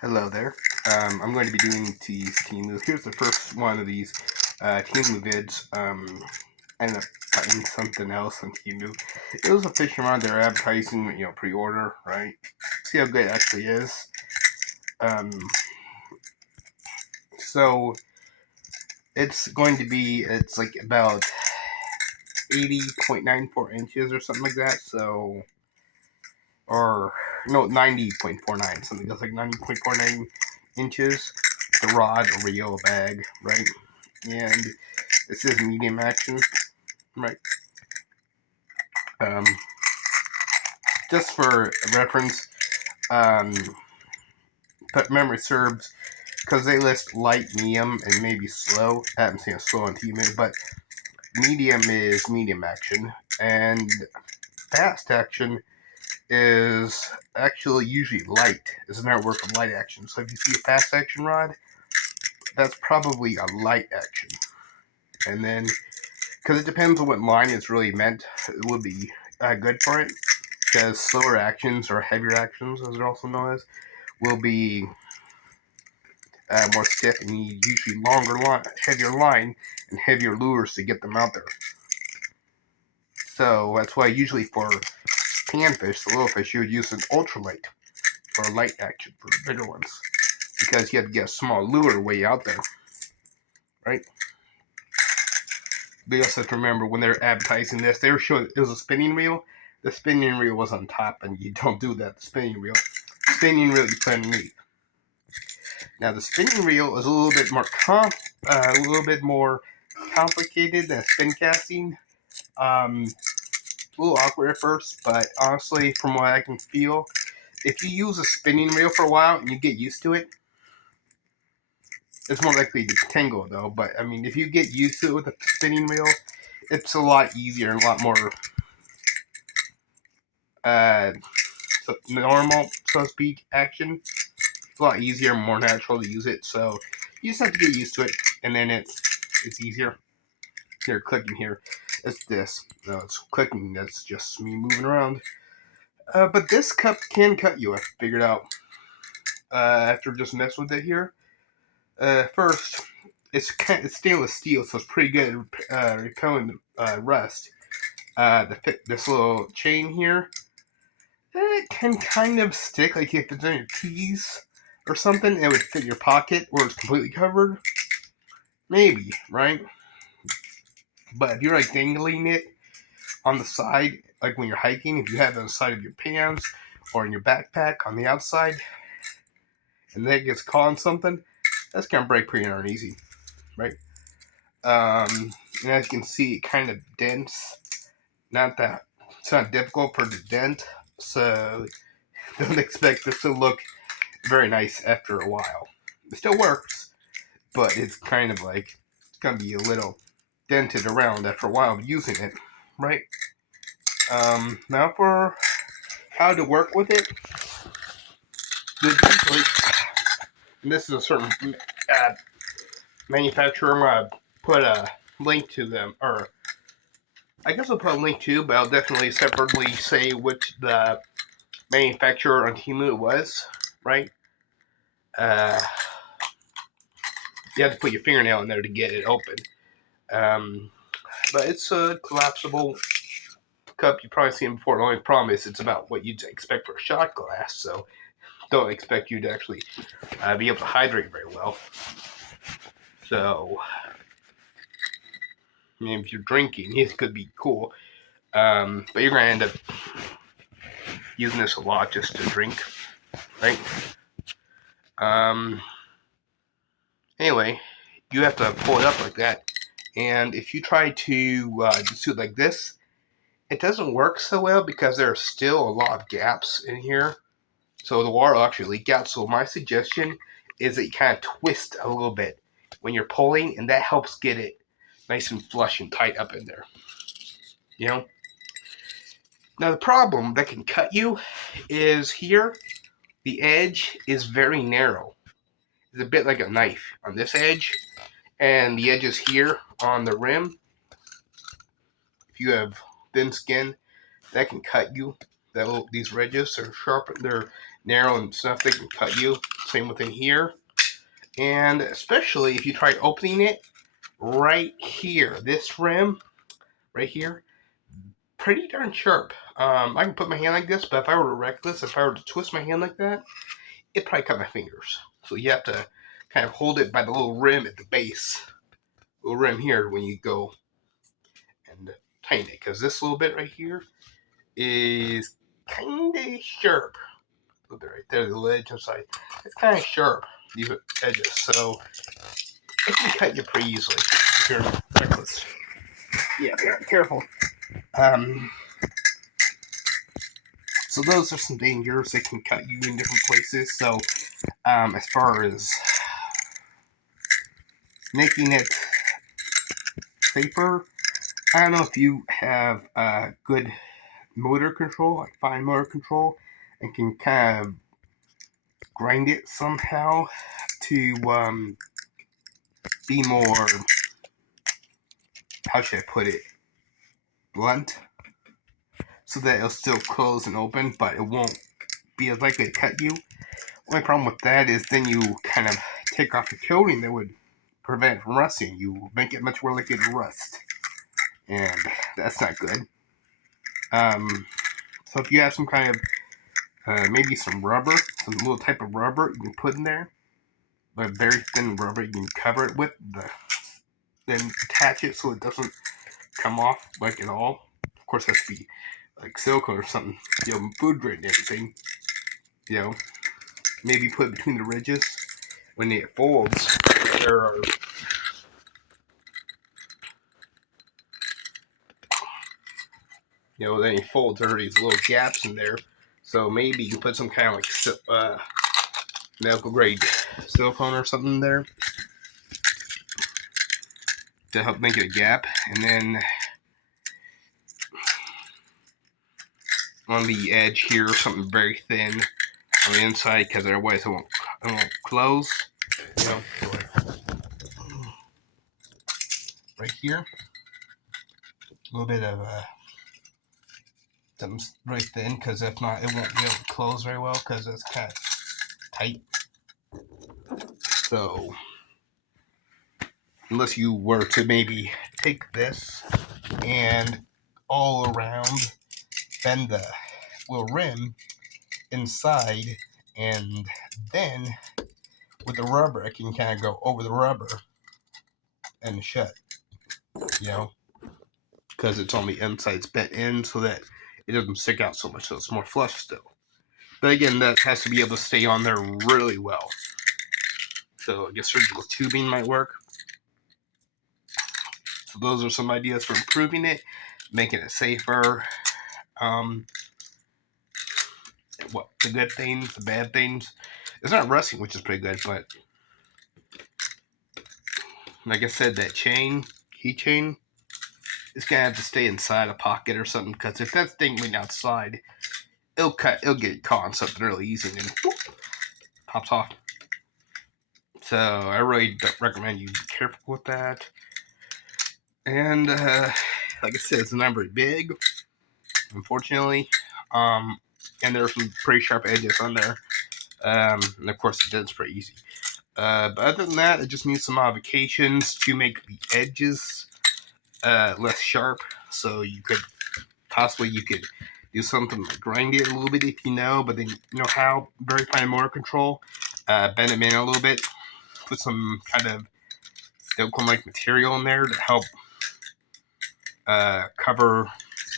Hello there. I'm going to be doing these Temu. Here's the first one of these Temu vids. I ended up finding something else on Temu. It was a fishing rod. They're advertising, pre-order, right? See how good it actually is. Um, so it's like about 80.94 inches or something like that. So, or no, 90.49. Something that's like 90.49 inches. The rod over yellow bag, right? And this is medium action, right? Um, just for reference, but memory serves, because they list light, medium, and maybe slow. I haven't seen a slow on Temu, but medium is medium action, and fast action is actually usually light. It's a network of light action. So if you see a fast action rod, that's probably a light action. And then, because it depends on what line it's really meant, it would be good for it. Because slower actions, or heavier actions as they're also known as, will be more stiff and need usually heavier line, and heavier lures to get them out there. So that's why usually for panfish, the little fish, you would use an ultralight or a light action for the bigger ones, because you have to get a small lure way out there, right? But you also have to remember, when they're advertising this, they were showing it was a spinning reel. The spinning reel was on top, and you don't do that. The spinning reel you put underneath. Now the spinning reel is a little bit more complicated than spin casting. A little awkward at first, but honestly, from what I can feel, if you use a spinning reel for a while and you get used to it, it's more likely to tangle though. But I mean, if you get used to it with a spinning reel, it's a lot easier and a lot more normal, so to speak, action. It's a lot easier and more natural to use it. So you just have to get used to it, and then it's easier. Here, clicking here. It's this. No, it's clicking. That's just me moving around. But this cup can cut you, I figured out. After just messing with it here. First, it's stainless steel, so it's pretty good at repelling rust. This little chain here, it can kind of stick, like if it's on your keys or something, it would fit your pocket where it's completely covered. Maybe, right? But if you're like dangling it on the side, like when you're hiking, if you have it on the side of your pants or in your backpack on the outside, and then it gets caught on something, that's gonna break pretty darn easy, right? And as you can see, it kind of dents. It's not difficult for it to dent, so don't expect this to look very nice after a while. It still works, but it's kind of like, it's gonna be a little dented around after a while of using it, right? Now for how to work with it. Usually, and this is a certain manufacturer. I'm gonna put a link to them, or I guess I'll put a link to, but I'll definitely separately say which the manufacturer on Temu it was, right? Uh, you have to put your fingernail in there to get it open. But it's a collapsible cup. You've probably seen it before. The only problem is it's about what you'd expect for a shot glass, so don't expect you to actually be able to hydrate very well. So, I mean, if you're drinking, it could be cool. But you're going to end up using this a lot just to drink, right? Anyway, you have to pull it up like that. And if you try to just do it like this, it doesn't work so well because there are still a lot of gaps in here. So the water will actually leak out. So my suggestion is that you kind of twist a little bit when you're pulling, and that helps get it nice and flush and tight up in there. You know? Now the problem that can cut you is here, the edge is very narrow. It's a bit like a knife on this edge, and the edges here on the rim, if you have thin skin, that can cut you. These ridges are sharp, they're narrow and stuff, they can cut you. Same within here. And especially if you try opening it right here, this rim right here, pretty darn sharp. I can put my hand like this, but if I were reckless, if I were to twist my hand like that, it'd probably cut my fingers. So you have to kind of hold it by the little rim at the base, little rim here when you go and tighten it, because this little bit right here is kind of sharp. A little bit right there, the edge inside. It's kind of sharp, these edges, so it can cut you pretty easily if you're reckless. Yeah, careful. So those are some dangers that can cut you in different places. So as far as making it safer, I don't know if you have good motor control, like fine motor control, and can kind of grind it somehow to be more, how should I put it, blunt, so that it'll still close and open, but it won't be as likely to cut you. Only problem with that is then you kind of take off the coating that would prevent it from rusting. You make it much more likely to rust, and that's not good. So if you have some kind of maybe some rubber, some little type of rubber you can put in there, like very thin rubber you can cover it with, then attach it so it doesn't come off like at all. Of course, it has to be like silicone or something, food grade and everything. Maybe put it between the ridges. When it folds, there are then it folds, there are these little gaps in there. So maybe you can put some kind of like medical grade silicone or something there to help make it a gap, and then on the edge here, something very thin on the inside, because otherwise it won't close. Right here, a little bit of something very thin, because if not, it won't be able to close very well because it's kind of tight. So unless you were to maybe take this and all around bend the little rim inside, and then with the rubber it can kind of go over the rubber and shut, because it's on the inside, it's bent in so that it doesn't stick out so much, so it's more flush still. But again, that has to be able to stay on there really well. So I guess surgical tubing might work. So those are some ideas for improving it, making it safer. What the good things, the bad things? It's not rusting, which is pretty good, but like I said, that keychain, it's gonna have to stay inside a pocket or something, because if that's dangling outside, it'll get caught on something really easy and then whoop, pops off. So I really don't recommend you be careful with that. And like I said, it's not very big, unfortunately. And there's some pretty sharp edges on there. And of course, it's pretty easy. But other than that, it just needs some modifications to make the edges less sharp. So you could do something like grind it a little bit if you know, but then you know how, very fine motor control. Bend them in a little bit. Put some kind of silicone-like material in there to help cover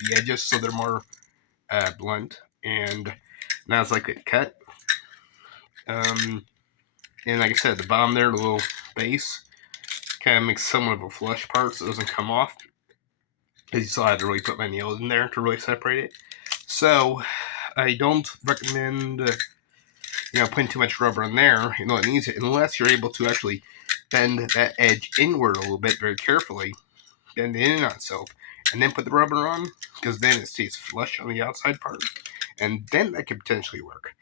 the edges so they're more blunt and not as likely to cut. And like I said, the bottom there, the little base, kind of makes somewhat of a flush part so it doesn't come off. Because you still had to really put my nails in there to really separate it. So I don't recommend putting too much rubber in there. It needs it, unless you're able to actually bend that edge inward a little bit very carefully, bend it in on itself, and then put the rubber on, because then it stays flush on the outside part, and then that could potentially work.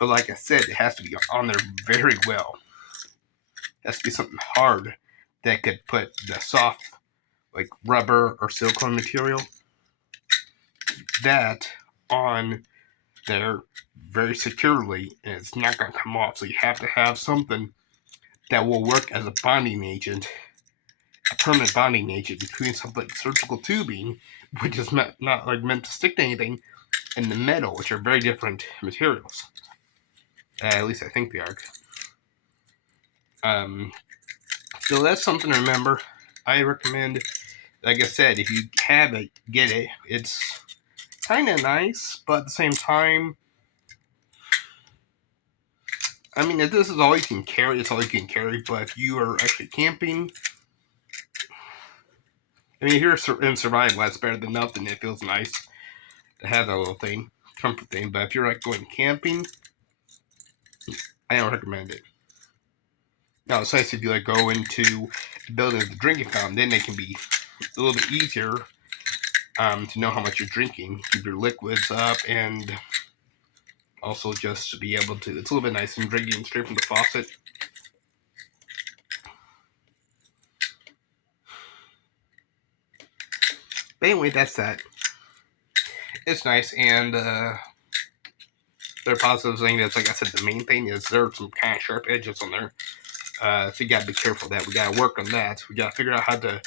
But like I said, it has to be on there very well. It has to be something hard that could put the soft, like rubber or silicone material, that on there very securely, and it's not going to come off. So you have to have something that will work as a bonding agent, a permanent bonding agent between something like surgical tubing, which is not like meant to stick to anything, and the metal, which are very different materials. At least I think they are. So that's something to remember. I recommend, like I said, if you have it, get it. It's kind of nice, but at the same time, I mean, if this is all you can carry, it's all you can carry. But if you are actually camping, I mean, if you're in survival, that's better than nothing. It feels nice to have that little thing, comfort thing. But if you're like going camping, I don't recommend it. Now, it's nice if you like go into the building with the drinking fountain, then it can be a little bit easier to know how much you're drinking, keep your liquids up, and also just to be able to, it's a little bit nice and drinking straight from the faucet. But anyway, that's that. It's nice, and their positive thing is, like I said, the main thing is there are some kind of sharp edges on there. So you gotta be careful of that. We gotta work on that. We gotta figure out how to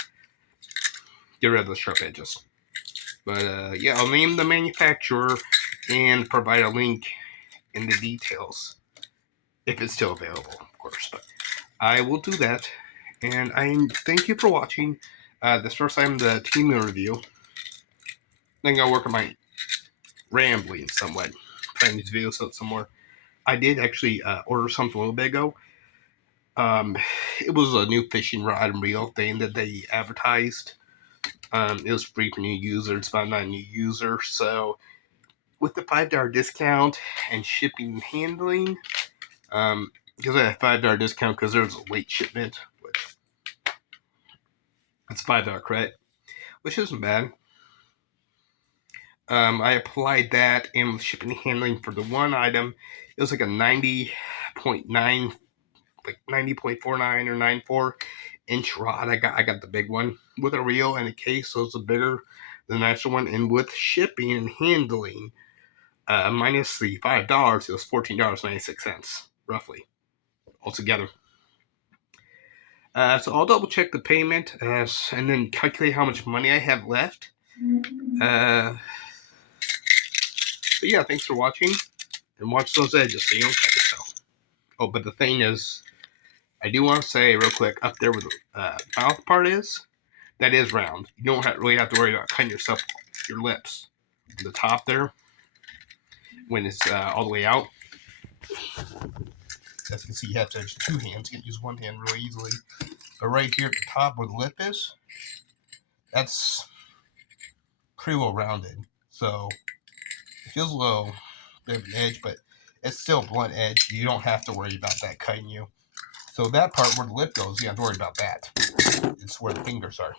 get rid of those sharp edges. But yeah, I'll name the manufacturer and provide a link in the details if it's still available, of course. But I will do that, and I thank you for watching. This first time the Temu review. Then I'll work on my rambling somewhat, trying these videos out some more. I did actually order something a little bit ago. It was a new fishing rod and reel thing that they advertised. It was free for new users. It's about not a new user. So with the $5 discount and shipping and handling, because I had a $5 discount because there was a late shipment, which it's $5 credit, which isn't bad. I applied that, and with shipping and handling for the one item, it was like a 90.9, like 90.49 or 94 inch rod. I got the big one with a reel and a case, so it's a bigger than the actual one. And with shipping and handling, minus the $5, it was $14.96 roughly altogether. So I'll double check the payment and then calculate how much money I have left. But yeah, thanks for watching, and watch those edges so you don't cut yourself. Oh, but the thing is, I do want to say real quick, up there where the mouth part is, that is round. You don't really have to worry about cutting yourself, your lips. The top there, when it's all the way out. As you can see, you have to use two hands. You can use one hand really easily. But right here at the top where the lip is, that's pretty well rounded. So it feels a little bit of an edge, but it's still a blunt edge. You don't have to worry about that cutting you. So that part where the lip goes, you have to worry about that. It's where the fingers are.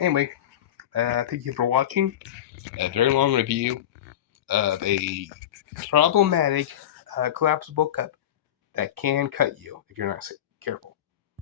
Anyway, thank you for watching. A very long review of a problematic collapsible cup that can cut you if you're not careful.